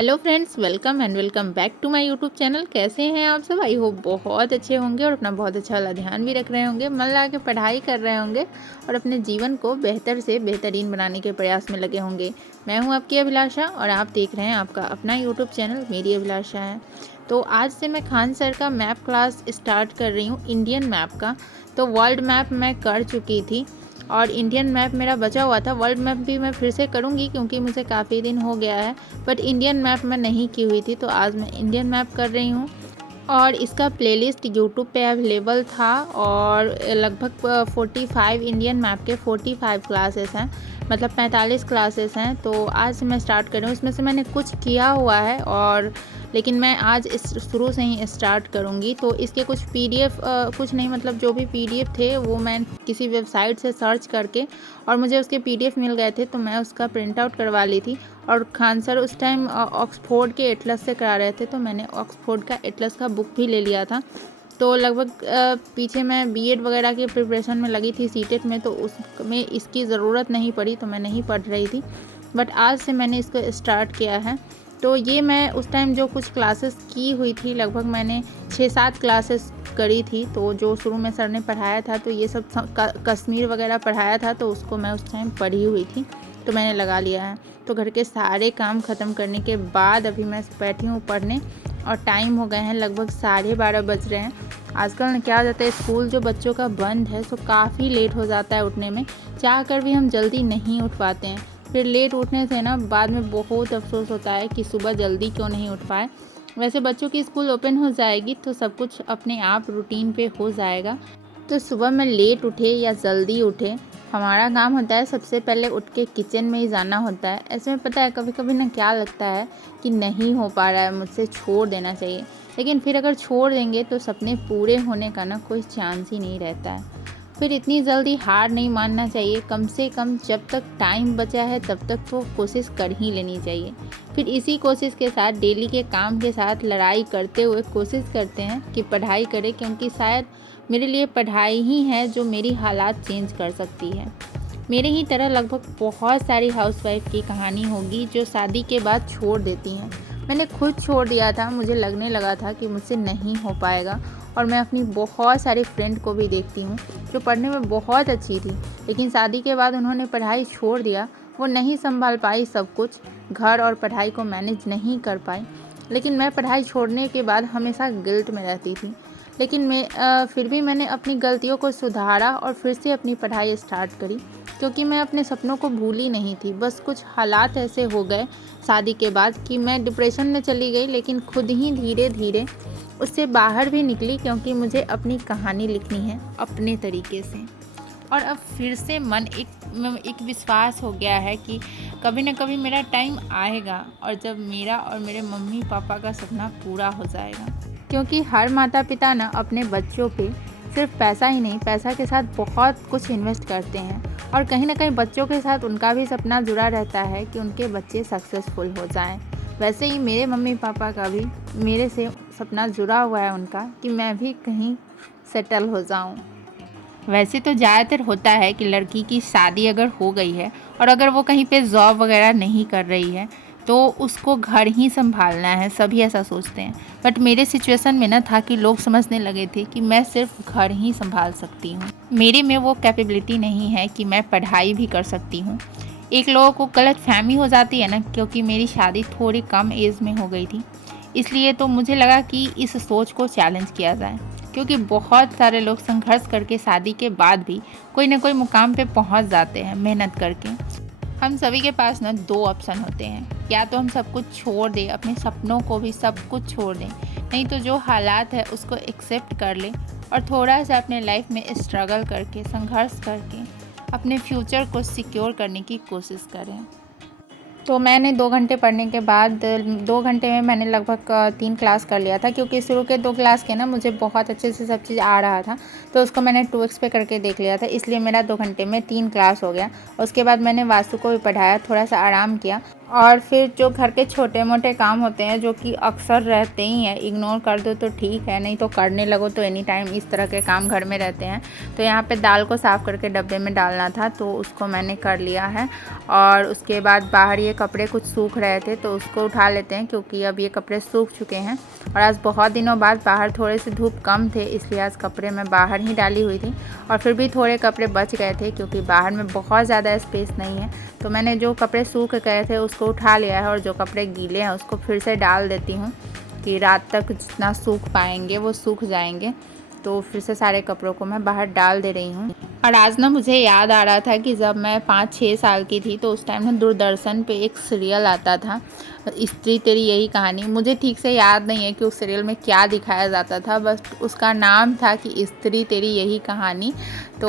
Hello friends, welcome and welcome back to my YouTube channel. कैसे हैं आप सब? आई होप बहुत अच्छे होंगे और अपना बहुत अच्छा वाला ध्यान भी रख रहे होंगे, मन लगा के पढ़ाई कर रहे होंगे और अपने जीवन को बेहतर से बेहतरीन बनाने के प्रयास में लगे होंगे। मैं हूं आपकी अभिलाषा और आप देख रहे हैं आपका अपना यूट्यूब चैनल मेरी अभिलाषा है। तो आज से मैं खान सर का मैप क्लास स्टार्ट कर रही हूँ, इंडियन मैप का। तो वर्ल्ड मैप मैं कर चुकी थी और इंडियन मैप मेरा बचा हुआ था। वर्ल्ड मैप भी मैं फिर से करूँगी क्योंकि मुझे काफ़ी दिन हो गया है, बट इंडियन मैप मैं नहीं की हुई थी, तो आज मैं इंडियन मैप कर रही हूँ। और इसका प्लेलिस्ट यूट्यूब पे अवेलेबल था और लगभग 45 इंडियन मैप के 45 क्लासेस हैं, मतलब 45 क्लासेस हैं। तो आज से मैं स्टार्ट कर रही हूँ। इसमें से मैंने कुछ किया हुआ है और लेकिन मैं आज इस शुरू से ही स्टार्ट करूँगी। तो इसके कुछ पीडीएफ कुछ नहीं, मतलब जो भी पीडीएफ थे वो मैं किसी वेबसाइट से सर्च करके और मुझे उसके पीडीएफ मिल गए थे, तो मैं उसका प्रिंट आउट करवा ली थी। और खान सर उस टाइम ऑक्सफोर्ड के एटलस से करा रहे थे, तो मैंने ऑक्सफोर्ड का एटलस का बुक भी ले लिया था। तो लगभग पीछे मैं बीएड वगैरह की प्रिपरेशन में लगी थी सीटेट में, तो उसमें इसकी ज़रूरत नहीं पड़ी, तो मैं नहीं पढ़ रही थी। बट आज से मैंने इसको स्टार्ट किया है। तो ये मैं उस टाइम जो कुछ क्लासेस की हुई थी, लगभग मैंने 6-7 क्लासेस करी थी। तो जो शुरू में सर ने पढ़ाया था, तो ये सब कश्मीर वगैरह पढ़ाया था, तो उसको मैं उस टाइम पढ़ी हुई थी, तो मैंने लगा लिया है। तो घर के सारे काम ख़त्म करने के बाद अभी मैं बैठी हूँ पढ़ने और टाइम हो गए हैं लगभग 12:30 बज रहे हैं। आजकल क्या हो जाता है, स्कूल जो बच्चों का बंद है, तो काफ़ी लेट हो जाता है उठने में। चाह कर भी हम जल्दी नहीं उठ पाते हैं। फिर लेट उठने से ना बाद में बहुत अफसोस होता है कि सुबह जल्दी क्यों नहीं उठ पाए। वैसे बच्चों की स्कूल ओपन हो जाएगी तो सब कुछ अपने आप रूटीन पे हो जाएगा। तो सुबह में लेट उठे या जल्दी उठे, हमारा काम होता है सबसे पहले उठ के किचन में ही जाना होता है। ऐसे में पता है कभी कभी ना क्या लगता है कि नहीं हो पा रहा है मुझसे, छोड़ देना चाहिए। लेकिन फिर अगर छोड़ देंगे तो सपने पूरे होने का ना कोई चांस ही नहीं रहता है। फिर इतनी जल्दी हार नहीं मानना चाहिए। कम से कम जब तक टाइम बचा है तब तक तो कोशिश कर ही लेनी चाहिए। फिर इसी कोशिश के साथ डेली के काम के साथ लड़ाई करते हुए कोशिश करते हैं कि पढ़ाई करें, क्योंकि शायद मेरे लिए पढ़ाई ही है जो मेरी हालात चेंज कर सकती है। मेरे ही तरह लगभग बहुत सारी हाउसवाइफ की कहानी होगी जो शादी के बाद छोड़ देती हैं। मैंने खुद छोड़ दिया था, मुझे लगने लगा था कि मुझसे नहीं हो पाएगा। और मैं अपनी बहुत सारी फ्रेंड को भी देखती हूँ जो पढ़ने में बहुत अच्छी थी, लेकिन शादी के बाद उन्होंने पढ़ाई छोड़ दिया। वो नहीं संभाल पाई सब कुछ, घर और पढ़ाई को मैनेज नहीं कर पाई। लेकिन मैं पढ़ाई छोड़ने के बाद हमेशा गिल्ट में रहती थी। लेकिन फिर भी मैंने अपनी गलतियों को सुधारा और फिर से अपनी पढ़ाई स्टार्ट करी, क्योंकि मैं अपने सपनों को भूली नहीं थी। बस कुछ हालात ऐसे हो गए शादी के बाद कि मैं डिप्रेशन में चली गई, लेकिन खुद ही धीरे धीरे उससे बाहर भी निकली, क्योंकि मुझे अपनी कहानी लिखनी है अपने तरीके से। और अब फिर से एक विश्वास हो गया है कि कभी ना कभी मेरा टाइम आएगा और जब मेरा और मेरे मम्मी पापा का सपना पूरा हो जाएगा। क्योंकि हर माता पिता ना अपने बच्चों पे सिर्फ पैसा ही नहीं, पैसा के साथ बहुत कुछ इन्वेस्ट करते हैं और कहीं ना कहीं बच्चों के साथ उनका भी सपना जुड़ा रहता है कि उनके बच्चे सक्सेसफुल हो जाएं। वैसे ही मेरे मम्मी पापा का भी मेरे से सपना जुड़ा हुआ है उनका, कि मैं भी कहीं सेटल हो जाऊं। वैसे तो ज़्यादातर होता है कि लड़की की शादी अगर हो गई है और अगर वो कहीं पे जॉब वगैरह नहीं कर रही है तो उसको घर ही संभालना है, सभी ऐसा सोचते हैं। बट मेरे सिचुएशन में ना था कि लोग समझने लगे थे कि मैं सिर्फ घर ही संभाल सकती हूँ, मेरे में वो कैपेबिलिटी नहीं है कि मैं पढ़ाई भी कर सकती हूँ। एक लोगों को गलत फहमी हो जाती है ना, क्योंकि मेरी शादी थोड़ी कम एज में हो गई थी, इसलिए तो मुझे लगा कि इस सोच को चैलेंज किया जाए। क्योंकि बहुत सारे लोग संघर्ष करके शादी के बाद भी कोई ना कोई मुकाम पे पहुंच जाते हैं मेहनत करके। हम सभी के पास ना दो ऑप्शन होते हैं, या तो हम सब कुछ छोड़ दें, अपने सपनों को भी सब कुछ छोड़ दें, नहीं तो जो हालात है उसको एक्सेप्ट कर लें और थोड़ा सा अपने लाइफ में स्ट्रगल करके, संघर्ष करके अपने फ्यूचर को सिक्योर करने की कोशिश करें। तो मैंने 2 घंटे पढ़ने के बाद 2 घंटे में मैंने लगभग 3 क्लास कर लिया था, क्योंकि शुरू के 2 क्लास के ना मुझे बहुत अच्छे से सब चीज़ आ रहा था, तो उसको मैंने 2x पे करके देख लिया था, इसलिए मेरा 2 घंटे में 3 क्लास हो गया। उसके बाद मैंने वास्तु को भी पढ़ाया, थोड़ा सा आराम किया और फिर जो घर के छोटे मोटे काम होते हैं जो कि अक्सर रहते ही हैं, इग्नोर कर दो तो ठीक है, नहीं तो करने लगो तो एनी टाइम इस तरह के काम घर में रहते हैं। तो यहाँ पे दाल को साफ़ करके डब्बे में डालना था, तो उसको मैंने कर लिया है। और उसके बाद बाहर ये कपड़े कुछ सूख रहे थे तो उसको उठा लेते हैं, क्योंकि अब ये कपड़े सूख चुके हैं। और आज बहुत दिनों बाद बाहर थोड़े से धूप कम थे, इसलिए आज कपड़े मैं बाहर ही डाली हुई थी। और फिर भी थोड़े कपड़े बच गए थे, क्योंकि बाहर में बहुत ज़्यादा स्पेस नहीं है। तो मैंने जो कपड़े सूख गए थे उसको उठा लिया है, और जो कपड़े गीले हैं उसको फिर से डाल देती हूँ कि रात तक जितना सूख पाएंगे वो सूख जाएंगे। तो फिर से सारे कपड़ों को मैं बाहर डाल दे रही हूँ। और आज ना मुझे याद आ रहा था कि जब मैं 5-6 साल की थी तो उस टाइम ना दूरदर्शन पे एक सीरियल आता था, स्त्री तेरी यही कहानी। मुझे ठीक से याद नहीं है कि उस सीरियल में क्या दिखाया जाता था, बस उसका नाम था कि स्त्री तेरी यही कहानी। तो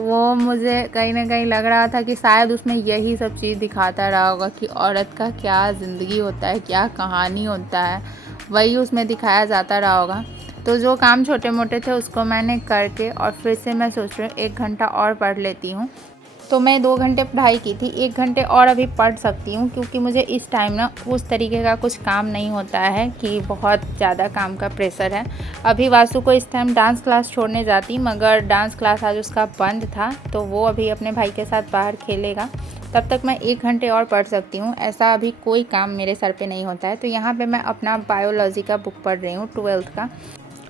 वो मुझे कहीं ना कहीं लग रहा था कि शायद उसमें यही सब चीज़ दिखाता रहा होगा कि औरत का क्या ज़िंदगी होता है, क्या कहानी होता है, वही उसमें दिखाया जाता रहा होगा। तो जो काम छोटे मोटे थे उसको मैंने करके और फिर से मैं सोच रही हूँ 1 घंटा और पढ़ लेती हूँ। तो मैं 2 घंटे पढ़ाई की थी, 1 घंटे और अभी पढ़ सकती हूँ, क्योंकि मुझे इस टाइम ना उस तरीके का कुछ काम नहीं होता है कि बहुत ज़्यादा काम का प्रेशर है। अभी वासु को इस टाइम डांस क्लास छोड़ने जाती, मगर डांस क्लास आज उसका बंद था, तो वो अभी अपने भाई के साथ बाहर खेलेगा। तब तक मैं 1 घंटे और पढ़ सकती हूँ, ऐसा अभी कोई काम मेरे सर पे नहीं होता है। तो यहाँ पे मैं अपना बायोलॉजी का बुक पढ़ रही हूँ 12th का,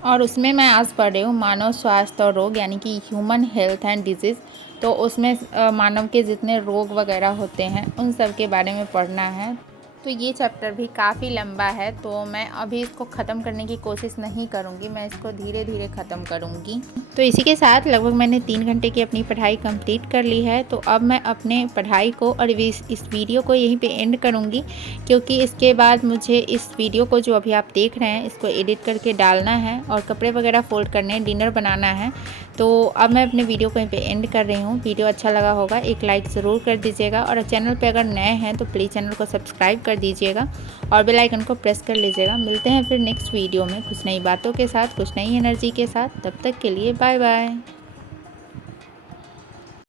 और उसमें मैं आज पढ़ रही हूँ मानव स्वास्थ्य और रोग, यानी कि ह्यूमन हेल्थ एंड डिजीज़। तो उसमें मानव के जितने रोग वगैरह होते हैं उन सब के बारे में पढ़ना है। तो ये चैप्टर भी काफ़ी लंबा है, तो मैं अभी इसको ख़त्म करने की कोशिश नहीं करूँगी, मैं इसको धीरे धीरे ख़त्म करूँगी। तो इसी के साथ लगभग मैंने 3 घंटे की अपनी पढ़ाई कंप्लीट कर ली है। तो अब मैं अपने पढ़ाई को और इस वीडियो को यहीं पे एंड करूँगी, क्योंकि इसके बाद मुझे इस वीडियो को जो अभी आप देख रहे हैं इसको एडिट करके डालना है और कपड़े वगैरह फोल्ड करने हैं, डिनर बनाना है। तो अब मैं अपने वीडियो को यहीं पे एंड कर रही हूँ। वीडियो अच्छा लगा होगा एक लाइक ज़रूर कर दीजिएगा, और चैनल पे अगर नए हैं तो प्लीज़ चैनल को सब्सक्राइब कर दीजिएगा और बेल आइकन को प्रेस कर लीजिएगा। मिलते हैं फिर नेक्स्ट वीडियो में कुछ नई बातों के साथ, कुछ नई एनर्जी के साथ। तब तक के लिए बाय बाय।